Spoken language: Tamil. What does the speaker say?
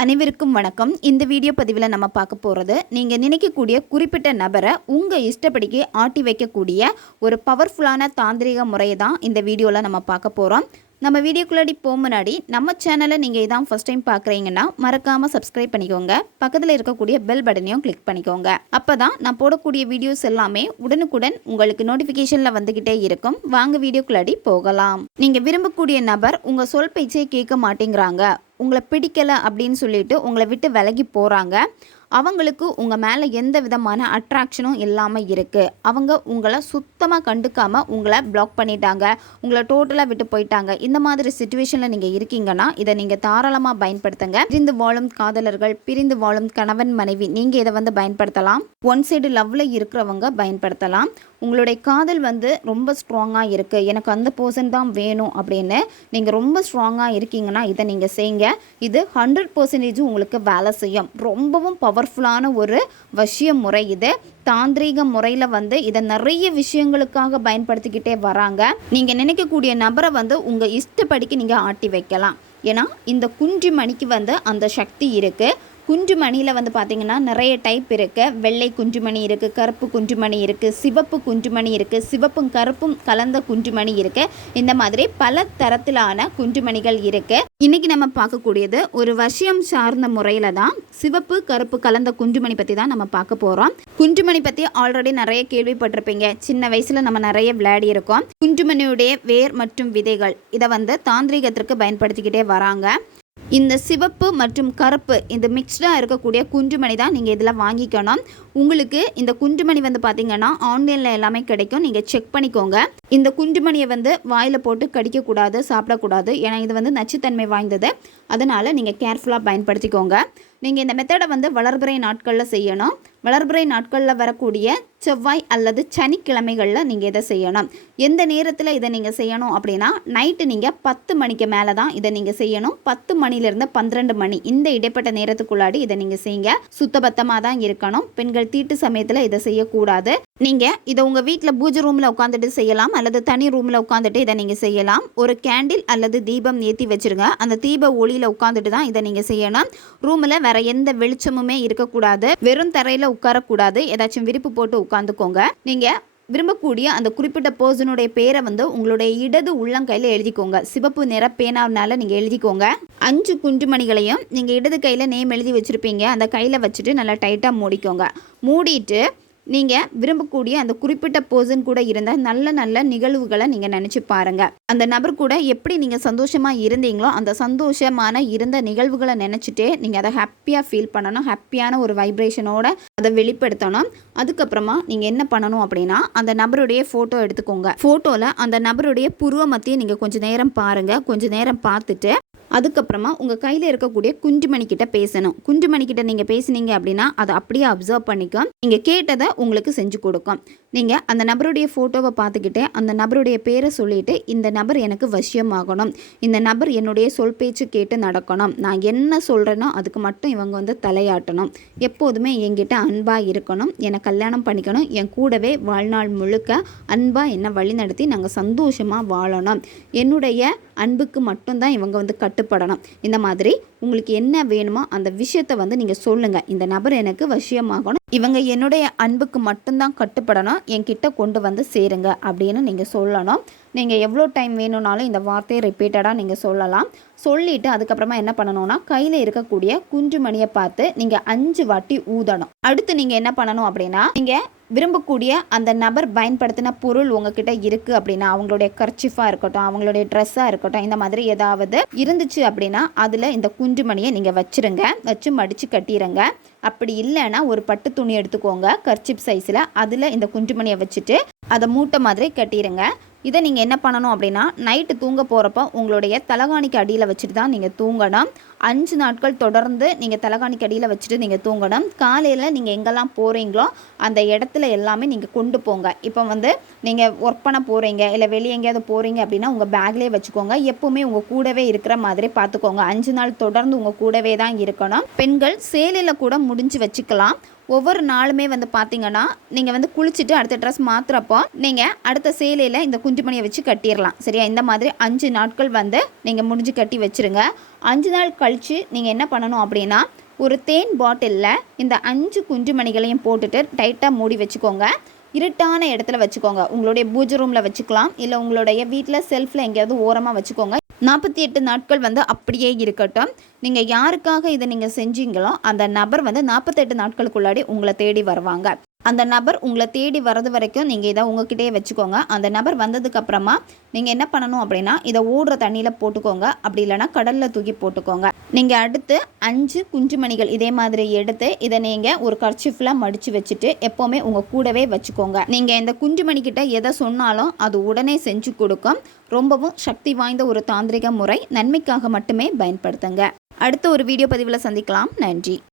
அனைவருக்கும் வணக்கம். இந்த வீடியோ பதிவில் நம்ம பார்க்க போகிறது நீங்கள் நினைக்கக்கூடிய குறிப்பிட்ட நபரை உங்கள் இஷ்டப்படிக்கு ஆட்டி வைக்கக்கூடிய ஒரு பவர்ஃபுல்லான தாந்திரிக முறையை தான் இந்த வீடியோவில் நம்ம பார்க்க போகிறோம் நம்ம வீடியோக்குள்ளாடி போக முன்னாடி நம்ம சேனலை நீங்கள் இதான் ஃபஸ்ட் டைம் பார்க்குறீங்கன்னா மறக்காமல் சப்ஸ்கிரைப் பண்ணிக்கோங்க. பக்கத்தில் இருக்கக்கூடிய பெல் பட்டனையும் கிளிக் பண்ணிக்கோங்க. அப்போ தான் நான் போடக்கூடிய வீடியோஸ் எல்லாமே உடனுக்குடன் உங்களுக்கு நோட்டிஃபிகேஷனில் வந்துக்கிட்டே இருக்கும். வாங்க வீடியோக்குள்ளாடி போகலாம். நீங்கள் விரும்பக்கூடிய நபர் உங்கள் சொல் பேச்சை கேட்க மாட்டேங்கிறாங்க. உங்களை பிடிக்கலை அப்படின்னு சொல்லிட்டு உங்களை விட்டு விலகி போகிறாங்க அவங்களுக்கு உங்கள் மேலே எந்த விதமான அட்ராக்ஷனும் இல்லாமல் இருக்குது அவங்க உங்களை சுத்தமாக கண்டுக்காமல் உங்களை பிளாக் பண்ணிட்டாங்க. உங்களை டோட்டலாக விட்டு போயிட்டாங்க. இந்த மாதிரி சுச்சுவேஷனில் நீங்கள் இருக்கீங்கன்னா இதை நீங்கள் தாராளமாக பயன்படுத்துங்க. பிரிந்து வாழும் காதலர்கள் பிரிந்து வாழும் கணவன் மனைவி நீங்கள் இதை வந்து பயன்படுத்தலாம். ஒன் சைடு லவ்வில் இருக்கிறவங்க பயன்படுத்தலாம். உங்களுடைய காதல் வந்து ரொம்ப ஸ்ட்ராங்காக இருக்குது எனக்கு அந்த பர்சன் தான் வேணும் அப்படின்னு நீங்கள் ரொம்ப ஸ்ட்ராங்காக இருக்கீங்கன்னா இதை நீங்கள் செய்யுங்க இது ஹண்ட்ரட் பர்சன்டேஜ் உங்களுக்கு வேலை செய்யும். ரொம்பவும் பவர்ஃபுல்லான ஒரு வசிய முறை இது. தாந்திரீக முறையில் வந்து இதை நிறைய விஷயங்களுக்காக பயன்படுத்திக்கிட்டே வராங்க. நீங்கள் நினைக்கக்கூடிய நபரை வந்து உங்கள் இஷ்டப்படிக்கு நீங்கள் ஆட்டி வைக்கலாம். ஏன்னா இந்த குஞ்சு மணிக்கு வந்து அந்த சக்தி இருக்குது குஞ்சுமணியில் வந்து பார்த்திங்கன்னா நிறைய டைப் இருக்குது வெள்ளை குஞ்சுமணி இருக்குது கருப்பு குஞ்சுமணி இருக்குது சிவப்பு குஞ்சுமணி இருக்குது சிவப்பும் கருப்பும் கலந்த குஞ்சுமணி இருக்குது இந்த மாதிரி பல தரத்திலான குஞ்சுமணிகள் இருக்குது இன்றைக்கி நம்ம பார்க்கக்கூடியது ஒரு வசியம் சார்ந்த முறையில் தான் சிவப்பு கருப்பு கலந்த குஞ்சுமணி பற்றி தான் நம்ம பார்க்க போகிறோம் குஞ்சுமணி பற்றி ஆல்ரெடி நிறைய கேள்விப்பட்டிருப்பீங்க. சின்ன வயசில் நம்ம நிறைய விளையாடி இருக்கோம். குஞ்சுமணியுடைய வேர் மற்றும் விதைகள் இதை வந்து தாந்திரிகத்திற்கு பயன்படுத்திக்கிட்டே வராங்க. இந்த சிவப்பு மற்றும் கருப்பு இந்த மிக்ஸ்டாக இருக்கக்கூடிய குஞ்சுமணி தான் நீங்கள் இதில் வாங்கிக்கணும். உங்களுக்கு இந்த குஞ்சுமணி வந்து பார்த்தீங்கன்னா ஆன்லைனில் எல்லாமே கிடைக்கும். நீங்கள் செக் பண்ணிக்கோங்க. இந்த குஞ்சுமணியை வந்து வாயில் போட்டு கடிக்கக்கூடாது சாப்பிடக்கூடாது. ஏன்னா இது வந்து நச்சுத்தன்மை வாய்ந்தது. அதனால் நீங்கள் கேர்ஃபுல்லாக பயன்படுத்திக்கோங்க. நீங்கள் இந்த மெத்தடை வந்து வளர்பிறை நாட்களில் செய்யணும். வளர்பிறை நாட்களில் வரக்கூடிய செவ்வாய் அல்லது சனிக்கிழமைகளில் நீங்கள் இதை செய்யணும். எந்த நேரத்தில் இதை நீங்கள் செய்யணும் அப்படின்னா நைட்டு நீங்கள் பத்து மணிக்கு மேலே தான் இதை நீங்கள் செய்யணும். பத்து மணிலேருந்து பன்னிரெண்டு மணி இந்த இடைப்பட்ட நேரத்துக்குள்ளாடி இதை நீங்கள் செய்யுங்க. சுத்தபத்தமாக தான் இருக்கணும். பெண்கள் தீட்டு சமயத்தில் இதை செய்யக்கூடாது. நீங்கள் இதை உங்கள் வீட்டில் பூஜை ரூமில் உட்காந்துட்டு செய்யலாம். அல்லது தனி ரூமில் உட்காந்துட்டு இதை நீங்கள் செய்யலாம். ஒரு கேண்டில் அல்லது தீபம் ஏற்றி வச்சுருங்க. அந்த தீப ஒளியில் உட்காந்துட்டு தான் இதை நீங்கள் செய்யணும். ரூமில் வேற எந்த வெளிச்சமுமே இருக்கக்கூடாது. வெறும் தரையில் உட்காரக்கூடாது. ஏதாச்சும் விரிப்பு போட்டு உட்காந்துக்கோங்க. நீங்கள் விரும்பக்கூடிய அந்த குறிப்பிட்ட பர்சனுடைய பேரை வந்து உங்களுடைய இடது உள்ளங்கையில் எழுதிக்கோங்க. சிவப்பு நிற பேனாவனால நீங்கள் எழுதிக்கோங்க. அஞ்சு குண்டுமணிகளையும் நீங்கள் இடது கையில் நேம் எழுதி வச்சுருப்பீங்க. அந்த கையில் வச்சுட்டு நல்லா டைட்டாக மூடிக்கோங்க. மூடிட்டு நீங்கள் விரும்பக்கூடிய அந்த குறிப்பிட்ட பர்சன் கூட இருந்த நல்ல நல்ல நிகழ்வுகளை நீங்கள் நினச்சி பாருங்கள் அந்த நபர் கூட எப்படி நீங்கள் சந்தோஷமாக இருந்தீங்களோ அந்த சந்தோஷமான இருந்த நிகழ்வுகளை நினச்சிட்டே நீங்கள் அதை ஹாப்பியாக ஃபீல் பண்ணணும் ஹாப்பியான ஒரு வைப்ரேஷனோட அதை வெளிப்படுத்தணும். அதுக்கப்புறமா நீங்கள் என்ன பண்ணணும் அப்படின்னா அந்த நபருடைய ஃபோட்டோ எடுத்துக்கோங்க. ஃபோட்டோவில் அந்த நபருடைய புருவ மத்தியை நீங்கள் கொஞ்சம் நேரம் பாருங்கள் கொஞ்சம் நேரம் பார்த்துட்டு அதுக்கப்புறமா உங்கள் கையில் இருக்கக்கூடிய குஞ்சுமணிக்கிட்ட பேசணும். குஞ்சுமணிக்கிட்ட நீங்கள் பேசுனீங்க அப்படின்னா அதை அப்படியே அப்சர்வ் பண்ணிக்கும் நீங்கள் கேட்டதை உங்களுக்கு செஞ்சு கொடுக்கும். நீங்கள் அந்த நபருடைய ஃபோட்டோவை பார்த்துக்கிட்டே அந்த நபருடைய பேரை சொல்லிட்டு இந்த நபர் எனக்கு வசியமாகணும். இந்த நபர் என்னுடைய சொல் பேச்சு கேட்டு நடக்கணும். நான் என்ன சொல்கிறேனோ அதுக்கு மட்டும் இவங்க வந்து தலையாட்டணும். எப்போதுமே என்கிட்ட அன்பாக இருக்கணும். என்னை கல்யாணம் பண்ணிக்கணும். என் கூடவே வாழ்நாள் முழுக்க அன்பாக என்னை வழிநடத்தி நாங்கள் சந்தோஷமாக வாழணும். என்னுடைய அன்புக்கு மட்டும்தான் இவங்க வந்து கட்டுப்படணும். இந்த மாதிரி உங்களுக்கு என்ன வேணுமோ அந்த விஷயத்த வந்து நீங்கள் சொல்லுங்கள் இந்த நபர் எனக்கு விஷயமாகணும். இவங்க என்னுடைய அன்புக்கு மட்டும்தான் கட்டுப்படணும். என்கிட்ட கொண்டு வந்து சேருங்க அப்படின்னு நீங்கள் சொல்லணும். நீங்கள் எவ்வளோ டைம் வேணும்னாலும் இந்த வார்த்தையை ரிப்பீட்டடாக நீங்கள் சொல்லலாம். சொல்லிவிட்டு அதுக்கப்புறமா என்ன பண்ணணும்னா கையில் இருக்கக்கூடிய குஞ்சு மணியை பார்த்து நீங்கள் அஞ்சு வாட்டி ஊதணும். அடுத்து நீங்கள் என்ன பண்ணணும் அப்படின்னா நீங்கள் விரும்பக்கூடிய அந்த நபர் பயன்படுத்தின பொருள் உங்ககிட்ட இருக்குது அப்படின்னா அவங்களுடைய கர்ச்சிஃபாக இருக்கட்டும் அவங்களுடைய ட்ரெஸ்ஸாக இருக்கட்டும் இந்த மாதிரி ஏதாவது இருந்துச்சு அப்படின்னா அதில் இந்த குஞ்சு மணியை நீங்கள் வச்சுருங்க. வச்சு மடித்து கட்டிடுங்க அப்படி இல்லைன்னா ஒரு பட்டு துணி எடுத்துக்கோங்க கர்ச்சிப் சைஸில் அதில் இந்த குஞ்சு மணியை வச்சுட்டு அதை மூட்டை மாதிரி கட்டிடுங்க இதை நீங்கள் என்ன பண்ணணும் அப்படின்னா நைட்டு தூங்க போகிறப்ப உங்களுடைய தலகாணிக்கு அடியில் வச்சுட்டு தான் நீங்கள் தூங்கணும். அஞ்சு நாட்கள் தொடர்ந்து நீங்கள் தலகாணிக்கு அடியில் வச்சுட்டு நீங்கள் தூங்கணும். காலையில் நீங்கள் எங்கெல்லாம் போகிறீங்களோ அந்த இடத்துல எல்லாமே நீங்கள் கொண்டு போங்க. இப்போ வந்து நீங்கள் ஒர்க் பண்ண போகிறீங்க இல்லை வெளியே எங்கேயாவது போகிறீங்க அப்படின்னா உங்கள் பேக்லேயே வச்சுக்கோங்க. எப்போவுமே உங்கள் கூடவே இருக்கிற மாதிரி பார்த்துக்கோங்க. அஞ்சு நாள் தொடர்ந்து உங்கள் கூடவே தான் இருக்கணும். பெண்கள் சேலையில் கூட முடிஞ்சு வச்சுக்கலாம். ஒவ்வொரு நாளுமே வந்து பார்த்தீங்கன்னா நீங்கள் வந்து குளிச்சுட்டு அடுத்த ட்ரெஸ் மாற்றுறப்போ நீங்கள் அடுத்த சேலையில் இந்த குஞ்சுமணியை வச்சு கட்டிடலாம். சரியா? இந்த மாதிரி அஞ்சு நாட்கள் வந்து நீங்கள் முடிஞ்சு கட்டி வச்சுருங்க. அஞ்சு நாள் கழித்து நீங்கள் என்ன பண்ணணும் அப்படின்னா ஒரு தேன் பாட்டிலில் இந்த அஞ்சு குஞ்சுமணிகளையும் போட்டுட்டு டைட்டாக மூடி வச்சுக்கோங்க. இருட்டான இடத்துல வச்சுக்கோங்க. உங்களுடைய பூஜை ரூமில் வச்சுக்கலாம். இல்லை உங்களுடைய வீட்டில் செல்ஃபில் எங்கேயாவது ஓரமாக வச்சுக்கோங்க. நாற்பத்தி எட்டு நாட்கள் வந்து அப்படியே இருக்கட்டும். நீங்கள் யாருக்காக இதை நீங்கள் செஞ்சீங்களோ அந்த நபர் வந்து நாற்பத்தெட்டு நாட்களுக்குள்ளாடி உங்களை தேடி வருவாங்க. அந்த நபர் உங்களை தேடி வர்றது வரைக்கும் நீங்கள் இதை உங்ககிட்டயே வச்சுக்கோங்க. அந்த நபர் வந்ததுக்கப்புறமா நீங்கள் என்ன பண்ணணும் அப்படின்னா இதை ஓடுற தண்ணியில் போட்டுக்கோங்க. அப்படி இல்லைன்னா கடலில் தூக்கி போட்டுக்கோங்க. நீங்கள் அடுத்து அஞ்சு குஞ்சுமணிகள் இதே மாதிரி எடுத்து இதை நீங்கள் ஒரு கர்ச்சிஃபில் மடித்து வச்சுட்டு எப்போவுமே உங்கள் கூடவே வச்சுக்கோங்க. நீங்கள் இந்த குஞ்சுமணிக்கிட்ட எதை சொன்னாலும் அது உடனே செஞ்சு கொடுக்கும். ரொம்பவும் சக்தி வாய்ந்த ஒரு தாந்திரிக முறை. நன்மைக்காக மட்டுமே பயன்படுத்துங்க. அடுத்த ஒரு வீடியோ பதிவில் சந்திக்கலாம். நன்றி.